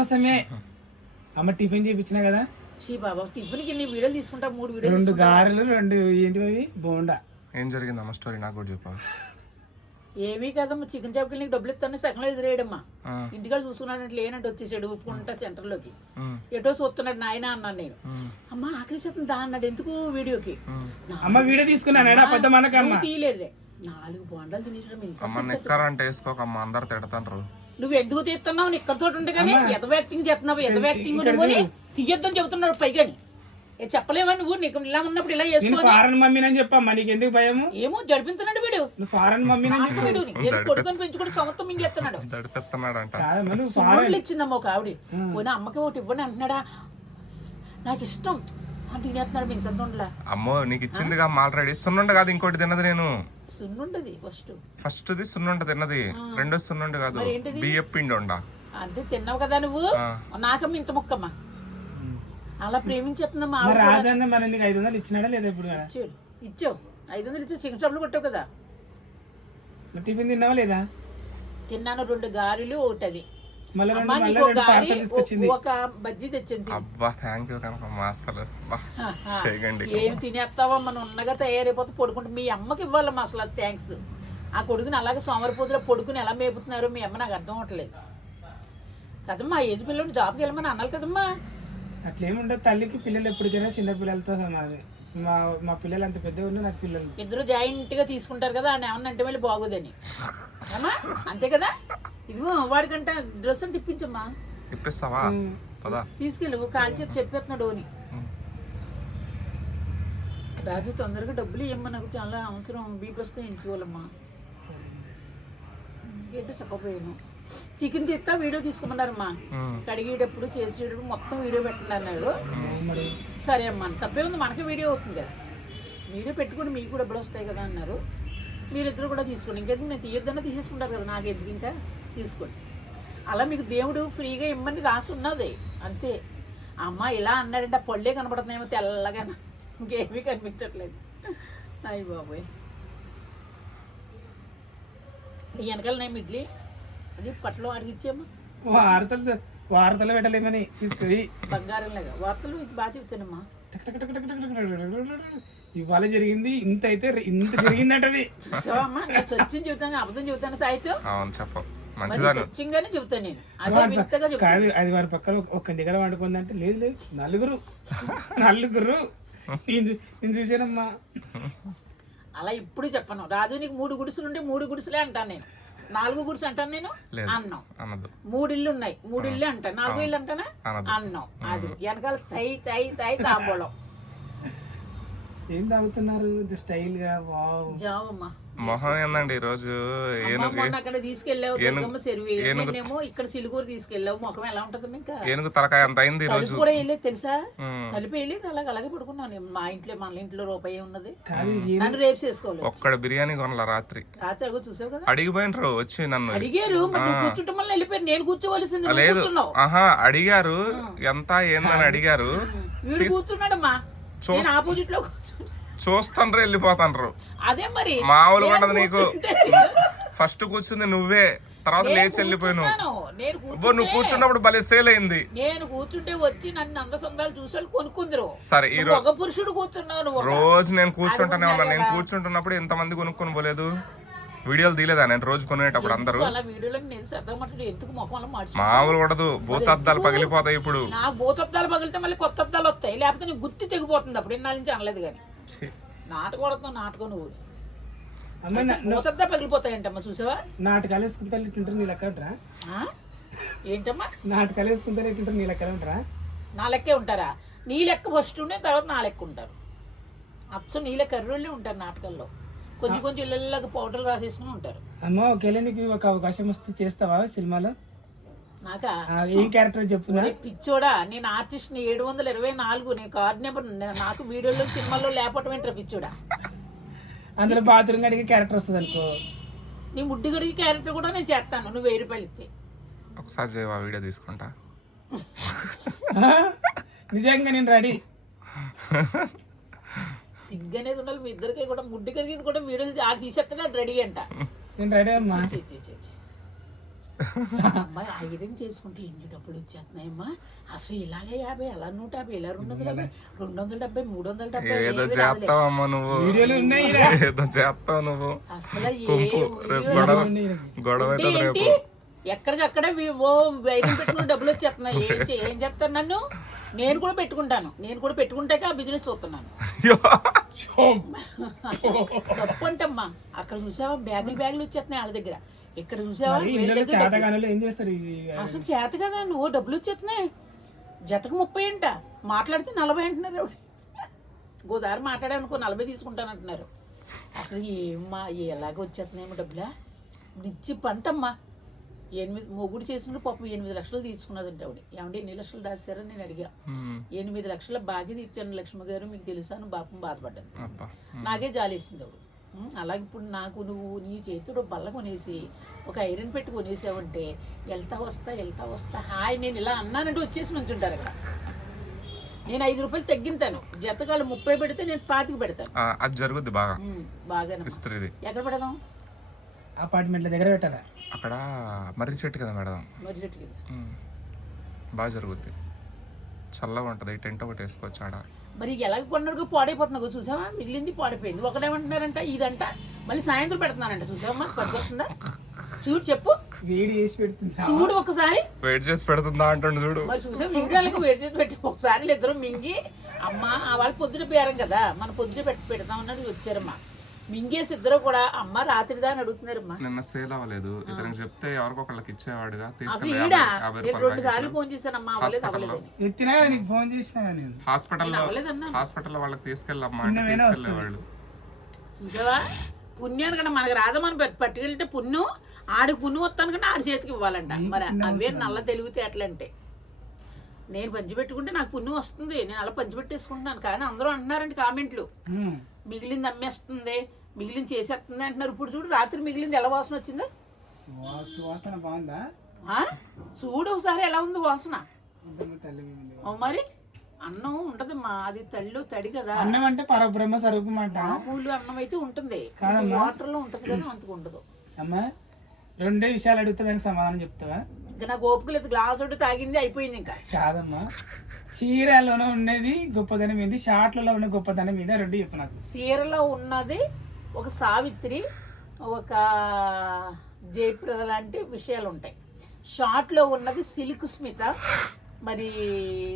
కోసమే అమ్మ టిఫిన్ చేయించినా కదా. చీ బాబా టిఫిన్కి నీ వీడియోలు తీసుకుంటా 3 వీడియోలు 2 గారెలు 2 ఏంటివి బోండా. ఏం జరిగింది అమ్మ స్టోరీ నాకు కూడా చెప్పు. ఏమీ కదమ్మా చికెన్ చాప్కి నీకు డబ్బులు ఇస్తాను సగంలో ఎదురేయడమ్మా. ఇంటికాడ చూసుకున్నాడంటే లేనంటే వచ్చేసాడు ఊపుకుంటా సెంటర్లోకి ఎటో చూస్తున్నాడు నాయన అన్నాను నేను. అమ్మ ఆకలి చెప్తుంది దా అన్నాడు ఎందుకు వీడియోకి. అమ్మ వీడియో తీసుకున్నాను పెద్ద మనకమ్మ తీయలేదులే 4 బోండాలు తినేసాడు. అంటే వేసుకోకమ్మ అందరు తిడతాండ్రు. నువ్వు ఎందుకు తీస్తున్నావు నిక్కతో ఉండే కానీ ఎదవ యాక్టింగ్ చేస్తున్నావు ఎదవ యాక్టింగ్ తీయొద్దని చెబుతున్నాడు పైగాని చెప్పలేవా నువ్వు నీకు ఇలా ఉన్నప్పుడు ఇలా చేసుకోవాలి. ఫారెన్ మమ్మీనని చెప్పమ్మా నీకు ఎందుకు భయము. ఏమో జడిపించున్నాడు వీడు ఫారెన్ మమ్మీనని వీడు కొడుకుని పెంచుకుంటే సంవత్సరం మింగేస్తున్నాడు. ఇచ్చిందమ్మ ఒక ఆవిడ పోయినా అమ్మకి ఒకటి ఇవ్వని అంటున్నాడా నాకు ఇష్టం అని తినేస్తున్నాడు మించంతుండలా. అమ్మో నీకు ఇచ్చిందిగా ఆల్రెడీ సున్నుండ కాదు ఇంకోటి తిన్నది నేను. సున్నుండది ఫస్ట్ది సున్నుండ తిన్నది, రెండో సున్నుండ కాదు బియ్యం పిండి ఉండ. అంతే తిన్నావు కదా నువ్వు. నాకమ్మ ఇంత ముక్కమ్మా అలా ప్రేమించేస్తుందమ్మా. రాజన్న మరి నీకు 500 ఇచ్చినాడా లేదా ఇప్పుడు? ఇచ్చావు 500 ఇచ్చి చికెన్ షాప్లో కొట్టావు కదా. టిఫిన్ తిన్నావా లేదా? తిన్నాను 2 గారెలు ఒకటి అది ఒక బజ్జీ తెచ్చింది. అబ్బా థాంక్యూ కనకమ్మ అసలు ఏం తినేస్తావా మనం ఉన్నగా తయారైపోతే పడుకుంటే మీ అమ్మకి ఇవ్వాలమ్మా అసలు థ్యాంక్స్. ఆ కొడుకుని అలాగే సోమరిపోతులో పడుకుని ఎలా మేపుతున్నారు మీ అమ్మ నాకు అర్థం అవట్లేదు కదమ్మా. ఏజ్ పిల్లలు జాబ్కి వెళ్ళమని అనాలి కదమ్మా. అట్లేముండదు తల్లికి పిల్లలు ఎప్పటికైనా చిన్న పిల్లలతో సమాధి. మా పిల్లలు అంత పెద్దగా ఉన్నా నాకు పిల్లలు ఇద్దరు జాయింట్ గా తీసుకుంటారు కదా అని ఏమన్నా అంటే మళ్ళీ బాగోదని అమ్మా అంతే కదా. ఇదిగో వాడికంటే డ్రెస్ అని తిప్పించమ్మా. తిప్పిస్తావా? తీసుకెళ్ళు కాల్ చేసి చెప్పేస్తున్నాడు అని. రాజు తొందరగా డబ్బులు ఇవ్వమ్మా నాకు చాలా అవసరం బీపీ వస్తే ఎంచుకోవాలమ్మా. ఇంకేంటో చెప్పపోయాను. చికెన్ తీస్తా వీడియో తీసుకోమన్నారమ్మా. కడిగేటప్పుడు చేసేటప్పుడు మొత్తం వీడియో పెట్టండి అన్నాడు. సరే అమ్మా తప్పే ఉంది మనకి వీడియో అవుతుంది కదా వీడియో పెట్టుకుని మీకు కూడా డబ్బులు వస్తాయి కదా అన్నారు. మీరిద్దరు కూడా తీసుకోండి. ఇంకెందుకు నేను తీయొద్దన్నా తీసేసుకుంటారు కదా నాకు ఎందుకు ఇంకా తీసుకోండి. అలా మీకు దేవుడు ఫ్రీగా ఇమ్మని రాసి ఉన్నది అంతే. అమ్మ ఇలా అన్నాడంటే ఆ పళ్ళే కనపడుతున్నాయేమో తెల్లగా ఇంకేమీ కనిపించట్లేదు. అయ్యి బాబోయ్ ఈ వెనకాల నేను ఇడ్లీ అది పట్లో అడిగిచ్చామా. వార్తలు పెట్టలేమని తీసుకుని బంగారంలాగా వార్తలు బాగా చెప్తానమ్మా. ఇవాళ జరిగింది ఇంత అయితే ఇంత జరిగిందంటది. అమ్మా నేను చచ్చింది చెబుతాను అబద్ధం చెబుతాను సాయితో చచ్చింగానే చెబుతాను నేను. అదే వింతగా కాదు అది వారి పక్కన ఒక్క దగ్గర వండుకుందంటే లేదు లేదు నలుగురు నేను చూసానమ్మా. అలా ఇప్పుడు చెప్పను. రాజు నీకు 3 గుడిసెలు ఉంటే 3 గుడిసెలే అంటాను నేను. 4 గుడిసె అంటాను నేను అన్నాం. 3 ఇళ్ళు ఉన్నాయి 3 ఇళ్ళు అంటాను 4 ఇళ్ళు అంటానా అన్నాం. అది వెనకాల చై చై చై తాంబూలం. ఏం తాగుతున్నారు స్టైల్ గా? జావమ్మా మొహం ఏందండి ఈ రోజు. అక్కడ తీసుకెళ్ళావు దుర్గమ్మ చెరువు ఏమో ఇక్కడ సిలుగురు తీసుకెళ్ళావు ముఖం ఎలా ఉంటది ఇంకా ఏనుగు తలకాయ అంత అయింది. తలుపు కూడా వెళ్ళేది తెలుసా? తలుపు వెళ్ళేది అలాగే పడుకున్నాను. మా ఇంట్లో మన ఇంట్లో రూపాయి ఉన్నది నన్ను రేపు చేసుకోవాలి. ఒక్కడ బిర్యానీ కొనలా రాత్రి అడుగు చూసావు కదా. అడిగిపోయినరు వచ్చి నన్ను అడిగారు కూర్చుంటే మళ్ళీ వెళ్ళిపోయారు. నేను కూర్చోవలసింది లేదు. అడిగారు ఎంత ఏందని అడిగారు. వీడు కూర్చున్నాడమ్మా నేను ఆపోజిట్ లో చూస్తాండ్రు వెళ్ళిపోతాండ్రు. అదే మరి మామూలు ఉండదు నీకు. ఫస్ట్ కూర్చుంది నువ్వే తర్వాత లేచి వెళ్ళిపోయినావు. నువ్వు కూర్చున్నప్పుడు భలే సేల్ అయింది. నేను కూర్చుంటే వచ్చి నన్ను అందసందాలు చూసాడు కొనుక్కుందరు. సరే ఈ రోజు ఒక పురుషుడు కూర్చున్నావు. రోజు నేను కూర్చుంటానే ఉన్నా. నేను కూర్చుంటున్నప్పుడు ఎంత మంది కొనుక్కొని పోలేదు. వీడియోలు తీయలేదా నేను రోజు కొనేటప్పుడు అందరూ? మామూలు ఉండదు. భూతద్దాలు పగిలిపోతాయి. ఇప్పుడు నాకు భూతద్దాలు పగిలితే మళ్ళీ కొత్త అద్దాలు వస్తాయి. లేకపోతే నీకు గుర్తు తెగిపోతుంది. అప్పుడు ఇన్నాళ్ళ నుంచి అనలేదు కానీ నాటకూడదు నాటకం నువ్వు భూతద్దా పగిలిపోతాయంటమ్మా చూసావా? నాటకాలు వేసుకుంటారు ఇట్లుంటారు నీ లెక్క ఉంటారా? ఏంటమ్మా నాటకాలు వేసుకుంటారు ఇట్లుంటారు నీ లెక్క ఉంటారా? నా లెక్కే ఉంటారా? నీ లెక్క ఫస్ట్ ఉండే తర్వాత నా లెక్క ఉంటారు. అచ్చ నీ లెక్క కర్రోళ్ళే ఉంటారు నాటకాల్లో. కొంచెం ఇళ్ళకి పౌడర్లు రాసేసుకుని ఉంటారు. అమ్మా ఒకవేళ నీకు ఒక అవకాశం వస్తే చేస్తావా సినిమాలో? నాకా ఏం క్యారెక్టర్ చెప్తున్నా? పిచ్చోడా నేను ఆర్టిస్ట్ 724 నేను కార్డు నెంబర్. నాకు వీడియోలో సినిమాల్లో లేపటం ఏంటారు పిచ్చోడా? అందులో బాత్రూమ్ గడిగే క్యారెక్టర్ వస్తుంది అనుకో. నీ ముడ్డి గడిగే క్యారెక్టర్ కూడా నేను చేస్తాను నువ్వు 1000 రూపాయలు ఇస్తే. ఒకసారి వీడియో తీసుకుంటా. నిజంగా నేను రెడీ. సిగ్గు అనేది ఉండాలి మీ ఇద్దరికి కూడా. ముడ్డి కరిగింది కూడా వీడియో తీసేస్తాడు రెడీ అంట. నేను రెడీ అమ్మా. అమ్మాయి ఐరన్ చేసుకుంటే ఎన్ని డబ్బులు వచ్చేస్తున్నాయమ్మా, అసలు ఇలాగే 50, అలా 150, ఇలా 250, 270, 370, ఏదో చేస్తావమ్మా నువ్వు, వీడియోలు ఉన్నాయి ఏదో చేస్తావు నువ్వు. అసలు కుంపు రేపు గొడవ అవుతుంది రేపు. ఎక్కడికక్కడ ఓ వైరం పెట్టుకుని డబ్బులు వచ్చేస్తున్నాయి. ఏం చెప్తాను నన్ను? నేను కూడా పెట్టుకుంటాక ఆ బిజినెస్ చూస్తున్నాను. తప్పు అంటమ్మా. అక్కడ చూసావా బ్యాగులు వచ్చేస్తున్నాయి వాళ్ళ దగ్గర, ఇక్కడ చూసావా ఏం చేస్తారు అసలు చేత కదా. నువ్వు డబ్బులు వచ్చేస్తున్నాయి, జతకు 30 అంట, మాట్లాడితే 40 అంటున్నారు. గోదావరి మాట్లాడానుకో 40 తీసుకుంటాను అంటున్నారు. అసలు ఏమ్మా ఎలాగ వచ్చేస్తున్నాయేమో డబ్బులా నిచ్చి పంటమ్మా. 8 మొగుడు చేసినప్పుడు పాపం 8 లక్షలు తీసుకున్నదంటే ఆవిడ. ఏమంటే ఎన్ని లక్షలు దాచారని నేను అడిగా. 8 లక్షల బాగా తీర్చాను లక్ష్మి గారు, మీకు తెలుసా అని పాపం బాధపడ్డాను. నాకే జాలేసింది ఆవిడ. అలాగే ఇప్పుడు నాకు నువ్వు నీ చేతిలో బల్ల కొనేసి ఒక ఐరన్ పెట్టి కొనేసావంటే వెళ్తా వస్తా హాయ్ నేను ఇలా అన్నానంటే వచ్చేసి నుంచుంటారు అక్కడ. నేను 5 రూపాయలు తగ్గింతాను, జతకాళ్ళు 30 పెడితే నేను 25 పెడతాను. అది జరుగుద్ది బాగా. ఎక్కడ పెడదాం? అపార్ట్మెంట్ల దగ్గర పెట్టాలా? అక్కడ మర్రి చెట్టు కదా మేడం, మర్రి చెట్టు కదా బాగా జరుగుద్ది, చల్లగా ఉంటుంది. టెంట్ ఒకటి వేసుకోవచ్చు ఆడ. మరి ఎలాగ కొన్నాడు పాడైపోతున్నా చూసావా, మిగిలింది పాడైపోయింది. ఒకటేమంటున్నారంట ఇదంట, మళ్ళీ సాయంత్రం పెడుతున్నారంట. చూసావమ్మా పట్టుకొస్తుందా? చూడు చెప్పు, వేడి చేసి పెడుతుందా? చూడు ఒకసారి వెయిట్ చేసి పెడుతుందా అంటుండు చూడు. మరి చూసా వీడియోలకు వేడి చేసి పెట్టి ఒకసారి ఇద్దరు మింగి అమ్మ వాళ్ళు పొద్దున పేరం కదా, మన పొద్దున పెడతాం అన్నది వచ్చారమ్మా. మింగేసి ఇద్దరు కూడా అమ్మ రాత్రిదా అని అడుగుతున్నారమ్మా. నిన్న సేల్ అవ్వలేదు, ఇతనికి చెప్తే ఎవరికో ఒకళ్ళకి ఇచ్చేవాడుగా. అసలు ఈడ నేను 2 సార్లు ఫోన్ చేశానమ్మా, అవ్వలేదు. ఎత్తినా నీకు ఫోన్ చేసినా నేను హాస్పిటల్లో వాళ్ళకి తీసుకెళ్ళమ్మా అంటే తీసుకెళ్ళేవాళ్ళు. చూసావా పుణ్యాన్ని కన్నా మనకు రాదా, మనం పట్టుకెళ్తే పుణ్యం ఆడికి పుణ్యం వస్తాను కన్నా ఆడి చేతికి ఇవ్వాలంట. మరి అవే నల్ల తెలివితే ఎట్లా అంటే, నేను పంచిపెట్టుకుంటే నాకు పుణ్యం వస్తుంది, నేను అలా పంచిపెట్టేసుకుంటున్నాను. కానీ అందరూ అంటున్నారండి కామెంట్లు, మిగిలింది అమ్మేస్తుంది, మిగిలింది చేసేస్తుంది అంటున్నారు. ఇప్పుడు చూడు రాత్రి మిగిలింది ఎలా వాసన వచ్చిందో. వాసన బాగుందా? చూడు ఒకసారి ఎలా ఉంది వాసన. మరి అన్నం ఉంటదమ్మా, అది తడి కదా. అన్నం అంటే పరబ్రహ్మ స్వరూపం అంట. మామూలు అన్నం అయితే ఉంటుంది, వాటర్ లో ఉంటది కదా, అంతకు ఉండదు. అమ్మా 2 విషయాలు అడిగితే దానికి సమాధానం చెప్తావా? ఇంకా నాకు ఓపిక లేదు, గ్లాస్ ఒకటి తాగింది అయిపోయింది. ఇంకా కాదమ్మా, చీరలోనే ఉన్నది గొప్పదనం ఏంది, షార్ట్లలో ఉన్న గొప్పదనం మీద 2 చెప్పు నాకు. చీరలో ఉన్నది ఒక సావిత్రి, ఒక జయప్రద లాంటి విషయాలు ఉంటాయి. షార్ట్లో ఉన్నది సిల్క్ స్మిత, మరి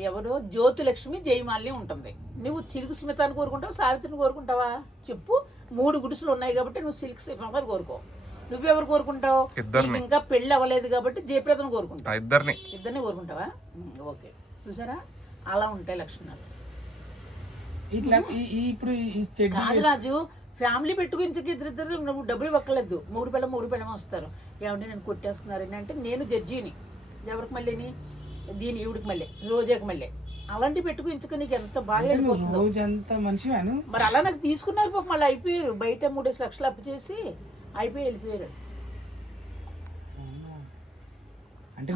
ఎవరు జ్యోతిలక్ష్మి, జయమాలిని ఉంటుంది. నువ్వు సిల్క్ స్మితని కోరుకుంటావా, సావిత్రిని కోరుకుంటావా చెప్పు? 3 గుడిసెలు ఉన్నాయి కాబట్టి నువ్వు సిల్క్ స్మితని కోరుకో. నువ్వెవరు కోరుకుంటావు? ఇంకా పెళ్లి అవ్వలేదు కాబట్టి జయప్రదను కోరుకుంటావు. ఇద్దరిని కోరుకుంటావా? ఓకే, చూసారా అలా ఉంటాయి లక్షణాలు. ఇట్లా ఇప్పుడు కాదు రాజు, ఫ్యామిలీ పెట్టుకుని ఇద్దరిద్దరు నువ్వు డబ్బులు ఇవ్వక్కర్లేదు. 3 పిల్లలు వస్తారు, ఏమంటే నేను కొట్టేస్తున్నారని అంటే నేను జడ్జిని, ఎవరికి మళ్ళీని దీని ఈవిడికి మళ్ళీ రోజాకి మళ్ళీ అలాంటివి పెట్టుకుని నీకు ఎంత బాగా వెళ్ళిపోతుంది. మరి అలా నాకు తీసుకున్నారు పాపం, మళ్ళీ అయిపోయారు. బయట 3 లక్షలు అప్పు చేసి వెళ్ళిపోయారు. అంటే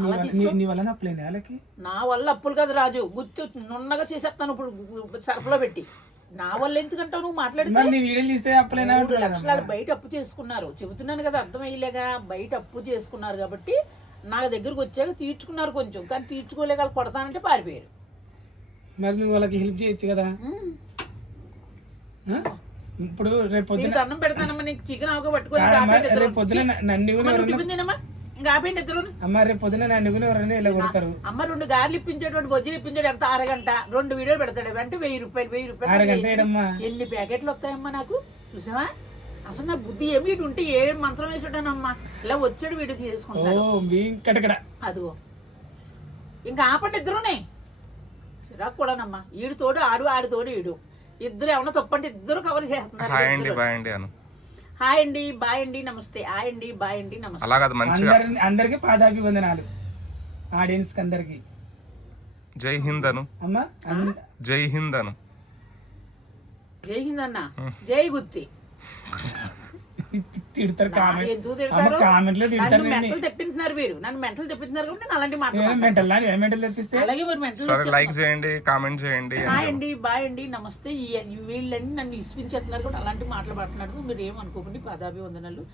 నీ వల్ల అప్పులేని వాళ్ళకి? నా వల్ల అప్పులు కాదు రాజు, గుర్తు నున్నగా చేసేస్తాను ఇప్పుడు సరఫలో పెట్టి. నా వల్ల ఎందుకంటావు నువ్వు మాట్లాడితే? 3 లక్షలు బయట అప్పు చేసుకున్నారు, చెబుతున్నాను కదా, అర్థమయ్యేలాగా. బయట అప్పు చేసుకున్నారు కాబట్టి నా దగ్గరకు వచ్చాక తీర్చుకున్నారు కొంచెం, కానీ తీర్చుకోలేక వాళ్ళు కొడతానంటే పారిపోయారు. మరి నువ్వు వాళ్ళకి హెల్ప్ చేయొచ్చు కదా. ఇప్పుడు రేపు అన్నం పెడతానమ్మా, నీకు చికెన్ అవగా పట్టుకొని ఇంకా ఆపేయండి ఇద్దరు. అమ్మ రేపు పొద్దున నన్ను ఎవరైనా ఇలా కొడతారు. అమ్మ 2 గారెలు ఇప్పించేటువంటి బొజ్జులు ఇప్పించాడు, ఎంత అరగంట 2 వీడియోలు పెడతాడు అంటే 1000 రూపాయలు. ఎన్ని ప్యాకెట్లు వస్తాయమ్మా నాకు, చూసావా? అసలు నా బుద్ధి ఏమి ఉంటే ఏ మంత్రం వేసాడనమ్మా, ఇలా వచ్చాడు వీడియో తీసుకుంటాడు. అదిగో ఇంకా ఆపండి ఇద్దరునే, సిరాకు కూడానమ్మా. ఈడు తోడు ఆడు తోడు ఈడు, ఇద్దరు ఏమన్నా తప్పంటే ఇద్దరు కవర్ చేస్తున్నారు. హాయ్ అండి బాయ్ అండి నమస్తే, హాయ్ అండి బాయ్ అండి నమస్తే. అందరికి పాదాభివందనాలు, ఆడియన్స్ కి అందరికి జై హింద్ అను. అమ్మా జై హింద్ అను. జై హింద్ అన్న, జై గుత్తి. తిడతారు మెంటల్ తెప్పింటున్నారు మీరు, నన్ను మెంటల్ తెప్పింటున్నారు కాబట్టి నేను అలాంటి మాట్లాడుతున్నాను. అలాగే మరి మెంటల్ లైక్ చేయండి, కామెంట్ చేయండి. హాయ్ అండి బాయ్ అండి నమస్తే. వీళ్ళని నన్ను ఇసిపించేస్తున్నారు కూడా అలాంటి మాటలు మాట్లాడుతున్నారు. మీరు ఏమనుకోకండి, పాదాభివందనాలు.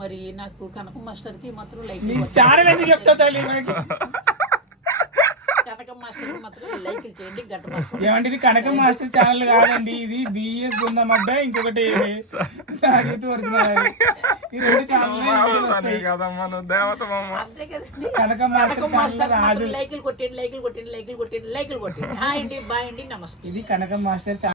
మరి నాకు కనకం మాస్టర్కి మాత్రం లైక్ ఛానల్ ఎందుకు చెప్తావు తల్లి మనకి? కనకం మాస్టర్కి మాత్రం లైక్ చేయండి, గంట మాస్టర్. ఏమంటే ఇది కనకం మాస్టర్ ఛానల్ కాదండి, ఇది బిఎస్ బృందం అబ్బాయి, ఇంకొకటి సాహితీ ఒరిజినల్. ఈ రెండు ఛానల్ కదమ్మా నువ్వు దేవత మామ. అంతే కదండి. కనకం మాస్టర్ ఛానల్ రాదు. లైకులు కొట్టండి, లైకులు కొట్టండి, లైకులు కొట్టండి, లైకులు కొట్టండి. హాయ్ అండి, బాయ్ అండి, నమస్తే. ఇది కనకం మాస్టర్ ఛానల్.